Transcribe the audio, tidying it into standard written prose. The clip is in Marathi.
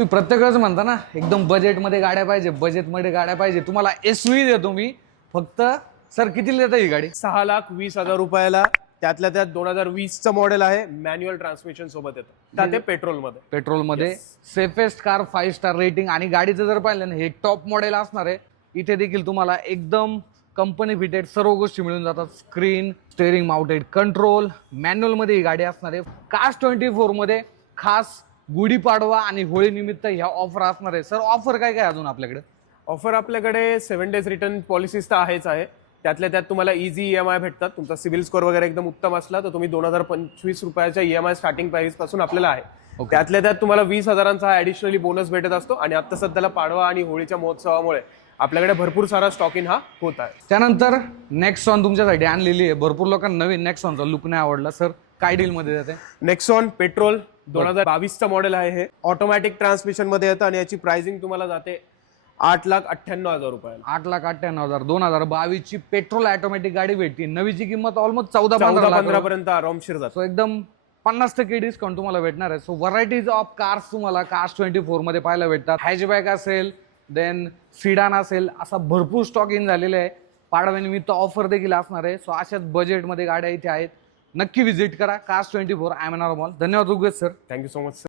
तुम्ही प्रत्येकच म्हणता ना एकदम बजेटमध्ये गाड्या पाहिजे, बजेटमध्ये गाड्या पाहिजे. तुम्हाला एसयूव्ही देतो मी. फक्त सर कितीला देता ही गाडी? 6,20,000 रुपयाला. त्यातल्या त्यात 2020चं मॉडेल आहे, मॅन्युअल ट्रान्समिशन सोबत येतं. त्यात ते पेट्रोलमध्ये. पेट्रोलमध्ये सेफेस्ट कार 5 स्टार रेटिंग. आणि गाडीचं जर पाहिलं ना, हे टॉप मॉडेल असणार आहे. इथे देखील तुम्हाला एकदम कंपनी फिटेड सर्व गोष्टी मिळून जातात. Screen, steering mounted control, manual मध्ये ही गाडी असणार आहे. कास 24 मध्ये खास गुढीपाडवा आणि होळी निमित्त ह्या ऑफर असणार आहे. सर ऑफर काय काय अजून आपल्याकडे? ऑफर आपल्याकडे 7 डेज रिटर्न पॉलिसीज तर आहेच आहे. त्यातल्या त्यात तुम्हाला इझी EMI भेटतात. तुमचा सिबिल स्कोअर वगैरे एकदम उत्तम असला तर तुम्ही 2025 रुपयाच्या EMI स्टार्टिंग प्राइस पासून आपल्याला आहे. त्यातल्या त्यात तुम्हाला 20,000चा ऍडिशनली बोनस भेटत असतो. आणि आता सध्याला पाडवा आणि होळीच्या महोत्सवामुळे आपल्याकडे भरपूर सारा स्टॉक इन हा होत आहे. त्यानंतर नेक्सॉन तुमच्यासाठी आणलेली आहे. भरपूर लोकांना नवीन नेक्सॉनचा लुक नाही आवडला. सर काय डील मध्ये जाते? नेक्सॉन पेट्रोल 2022चं मॉडेल आहे. हे ऑटोमॅटिक ट्रान्समिशन मध्ये येतं आणि याची प्राइसिंग तुम्हाला जाते 8,98,000 रुपयाला. 8,98,000. 2022 ची पेट्रोल ऑटोमॅटिक गाडी भेटते. नवीची किंमत ऑलमोस्ट 14-15 पर्यंत आरामशीर जातो. सो एकदम 50% डिस्काउंट तुम्हाला भेटणार आहे. सो व्हरायटीज ऑफ कार्स तुम्हाला कास 24 मध्ये पाहायला भेटतात. हॅचबॅक असेल, देन सिडान असेल, असा भरपूर स्टॉक इन झालेले आहे. पाडव्यानिमित्त ऑफर देखील असणार आहे. सो अशाच बजेटमध्ये गाड्या इथे आहेत. नक्की व्हिजिट करा कास 24 IMNR मॉल. धन्यवाद उगवेश सर. Thank you so much.